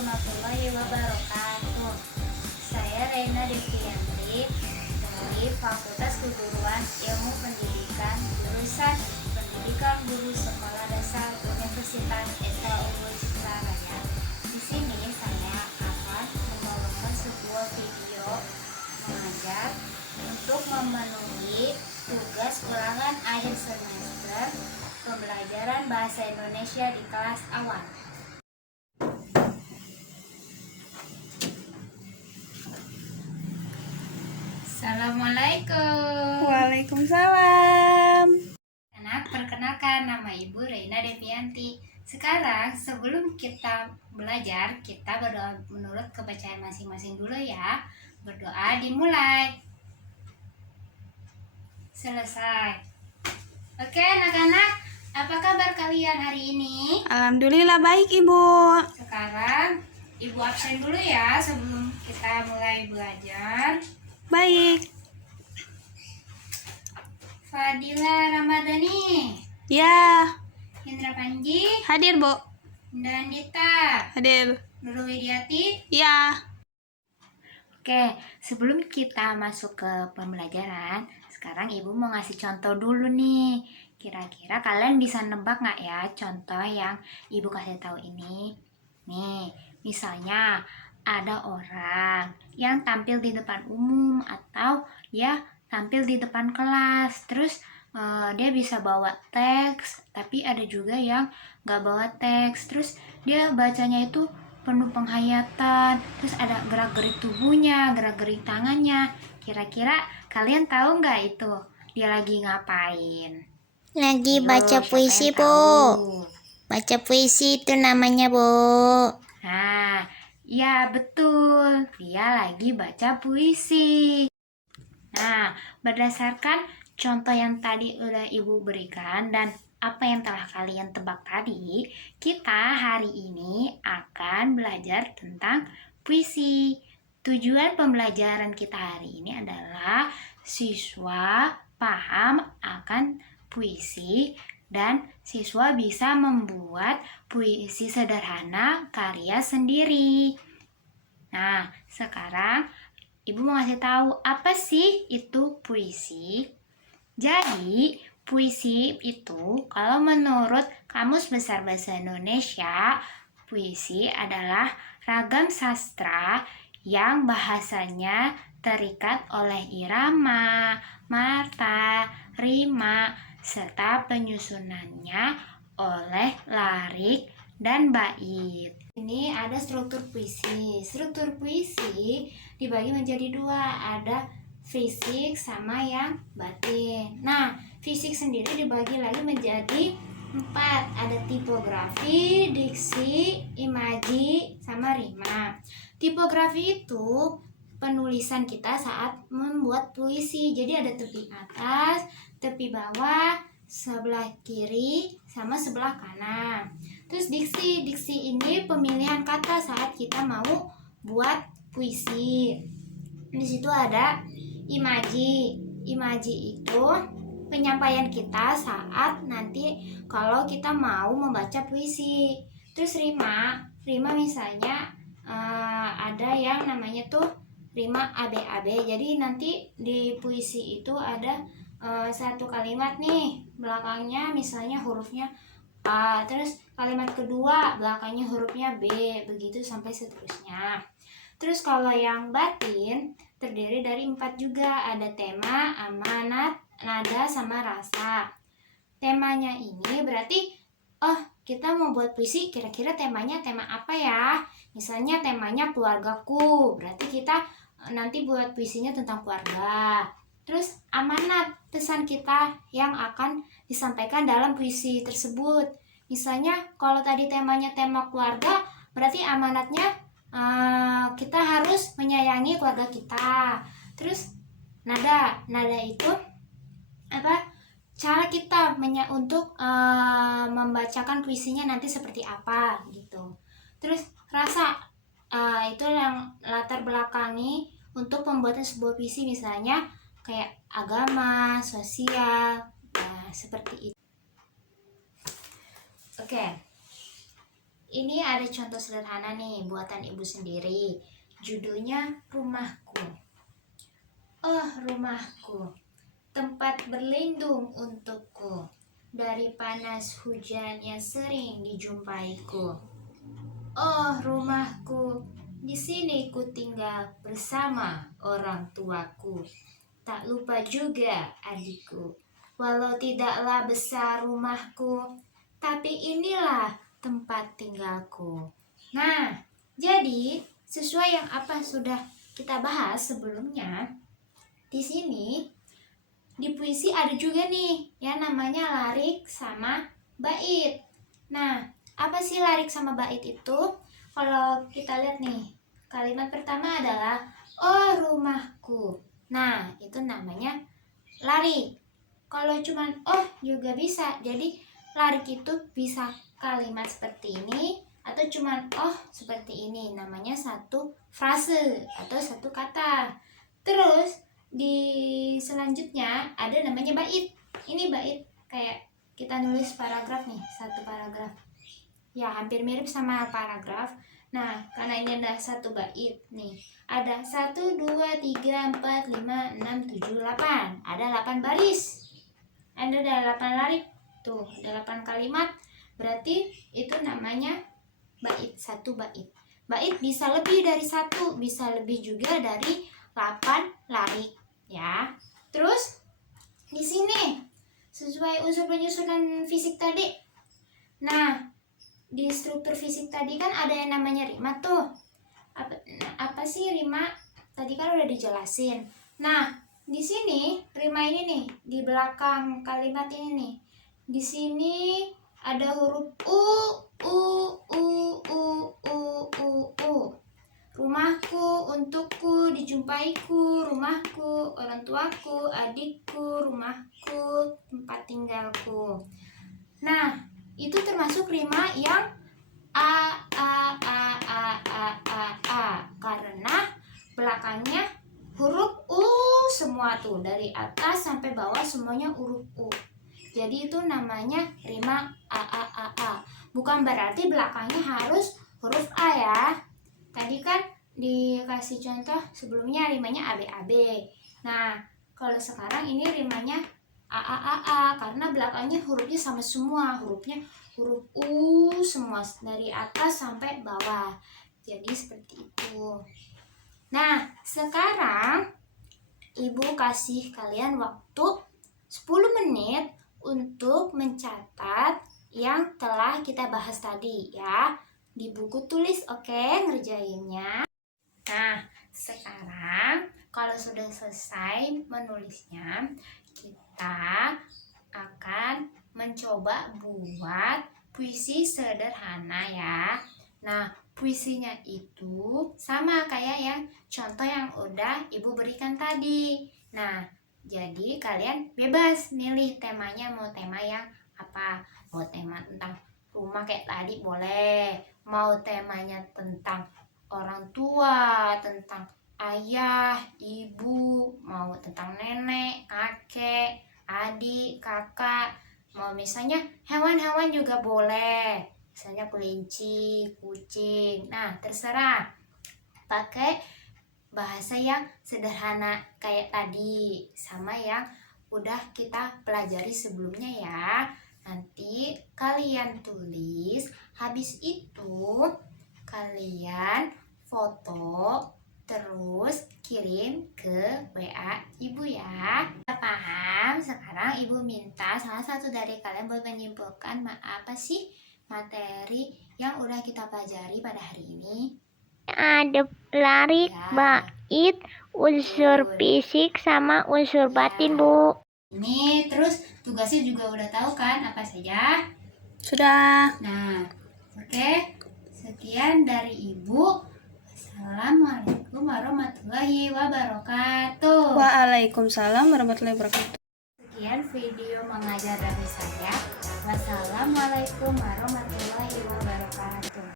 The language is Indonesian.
warahmatullahi wabarakatuh. Saya Reina Devianti dari Fakultas Keguruan Ilmu Pendidikan jurusan Pendidikan Guru Sekolah Dasar Universitas Esa Unggul Cikaraya. Di sini saya akan membawakan sebuah video mengajar untuk memenuhi tugas ulangan akhir semester pembelajaran bahasa Indonesia di kelas awal. Assalamualaikum. Waalaikumsalam. Anak, perkenalkan, nama Ibu Reina Devianti. Sekarang sebelum kita belajar, kita berdoa menurut kepercayaan masing-masing dulu ya. Berdoa dimulai. Selesai. Oke anak-anak, apa kabar kalian hari ini? Alhamdulillah baik, Ibu. Sekarang Ibu absen dulu ya sebelum kita mulai belajar. Baik. Fadila Ramadhani, Ya, Indra Panji, hadir, Bu. dan Dita, Hadir. Nurul Widiati. Ya. Oke, sebelum kita masuk ke pembelajaran, sekarang Ibu mau ngasih contoh dulu nih. Kira-kira kalian bisa nebak nggak ya contoh yang Ibu kasih tahu ini? Nih, misalnya ada orang yang tampil di depan umum atau ya tampil di depan kelas. Terus dia bisa bawa teks, tapi ada juga yang nggak bawa teks. Terus dia bacanya itu penuh penghayatan, terus ada gerak-gerik tubuhnya, gerak-gerik tangannya. Kira-kira kalian tahu nggak itu dia lagi ngapain? Lagi Ayo, baca siapa puisi, yang Bu. tahu? Baca puisi itu namanya, Bu. Nah, ya betul, dia lagi baca puisi. Nah, berdasarkan contoh yang tadi udah Ibu berikan dan apa yang telah kalian tebak tadi, kita hari ini akan belajar tentang puisi. Tujuan pembelajaran kita hari ini adalah siswa paham akan puisi dan siswa bisa membuat puisi sederhana karya sendiri. Nah, sekarang Ibu mau ngasih tahu apa sih itu puisi. Jadi, puisi itu kalau menurut Kamus Besar Bahasa Indonesia, puisi adalah ragam sastra yang bahasanya terikat oleh irama, marta, rima, serta penyusunannya oleh larik dan bait. Ini ada struktur puisi. Struktur puisi dibagi menjadi dua, ada fisik sama yang batin. Nah, fisik sendiri dibagi lagi menjadi 4, ada tipografi, diksi, imaji, sama rima. Tipografi itu penulisan kita saat membuat puisi. Jadi ada tepi atas, tepi bawah, sebelah kiri, sama sebelah kanan. Terus diksi ini pemilihan kata saat kita mau buat puisi. Di situ ada imaji. Imaji itu penyampaian kita saat nanti kalau kita mau membaca puisi. Terus rima misalnya ada yang namanya tuh rima ABAB. Jadi nanti di puisi itu ada satu kalimat nih, belakangnya misalnya hurufnya A, terus kalimat kedua belakangnya hurufnya B, begitu sampai seterusnya. Terus kalau yang batin terdiri dari 4 juga, ada tema, amanat, nada, sama rasa. Temanya ini berarti, kita mau buat puisi, kira-kira temanya tema apa ya? Misalnya temanya keluargaku, berarti kita nanti buat puisinya tentang keluarga. Terus amanat, pesan kita yang akan disampaikan dalam puisi tersebut. Misalnya kalau tadi temanya tema keluarga, berarti amanatnya kita harus menyayangi keluarga kita. Terus nada itu apa? Cara kita untuk membacakan puisinya nanti seperti apa gitu. Terus rasa itu yang latar belakangi untuk pembuatan sebuah puisi, misalnya kayak agama, sosial, seperti itu. Oke. ini ada contoh sederhana nih buatan ibu sendiri. Judulnya Rumahku. Oh, rumahku, tempat berlindung untukku dari panas hujan yang sering dijumpaiku. Oh, rumahku, di sini ku tinggal bersama orang tuaku. Tak lupa juga adikku. Walau tidaklah besar rumahku, tapi inilah tempat tinggalku. Nah, jadi sesuai yang apa sudah kita bahas sebelumnya, di sini di puisi ada juga nih yang namanya larik sama bait. Nah, apa sih larik sama bait itu? Kalau kita lihat nih, kalimat pertama adalah oh rumahku. Nah, itu namanya larik. Kalau cuman oh juga bisa. Jadi larik itu bisa kalimat seperti ini atau cuman oh seperti ini. Namanya satu frase atau satu kata. Terus di selanjutnya ada namanya bait. Ini bait kayak kita nulis paragraf nih, satu paragraf. Ya, hampir mirip sama paragraf. Nah, karena ini adalah satu bait nih. Ada 1, 2, 3, 4, 5, 6, 7, 8. Ada 8 baris. Ada 8 larik. Tuh, ada 8 kalimat. Berarti itu namanya bait, satu bait. Bait bisa lebih dari satu, bisa lebih juga dari 8 larik, ya. Terus di sini sesuai unsur penyusunan fisik tadi. Nah, di struktur fisik tadi kan ada yang namanya rima tuh. Apa sih rima? Tadi kan udah dijelasin. Nah, di sini rima ini nih di belakang kalimat ini nih. Di sini ada huruf u. Rumahku, untukku, dijumpaiku, rumahku, orang tuaku, adikku, rumahku, tempat tinggalku. Nah, itu termasuk rima yang a karena belakangnya huruf u semua tuh, dari atas sampai bawah semuanya huruf u. Jadi itu namanya rima a. Bukan berarti belakangnya harus huruf a ya. Tadi kan dikasih contoh sebelumnya rimanya ab. Nah, kalau sekarang ini rimanya a karena belakangnya hurufnya sama semua, hurufnya huruf u semua dari atas sampai bawah. Jadi seperti itu. Nah, sekarang ibu kasih kalian waktu 10 menit untuk mencatat yang telah kita bahas tadi ya. Di buku tulis, oke, ngerjainnya. Nah, sekarang kalau sudah selesai menulisnya, kita akan mencoba buat puisi sederhana ya. Nah, puisinya itu sama kayak yang contoh yang udah ibu berikan tadi. Nah, jadi kalian bebas milih temanya, mau tema yang apa. Mau tema tentang rumah kayak tadi boleh, mau temanya tentang orang tua, tentang ayah, ibu, mau tentang nenek, kakek, adik, kakak, mau misalnya hewan-hewan juga boleh, misalnya kelinci, kucing. Nah, terserah, pakai bahasa yang sederhana kayak tadi sama yang udah kita pelajari sebelumnya ya. Nanti kalian tulis, habis itu kalian foto terus kirim ke WA ibu ya. Paham? Sekarang ibu minta salah satu dari kalian buat menyimpulkan apa sih materi yang udah kita pelajari pada hari ini. Ada larik, Ya. bait, unsur fisik sama unsur batin, Bu. Ini terus tugasnya juga udah tahu kan apa saja? Sudah. Nah, oke. Sekian dari Ibu. Assalamualaikum warahmatullahi wabarakatuh. Waalaikumsalam warahmatullahi wabarakatuh. Sekian video mengajar dari saya. Wassalamualaikum warahmatullahi wabarakatuh.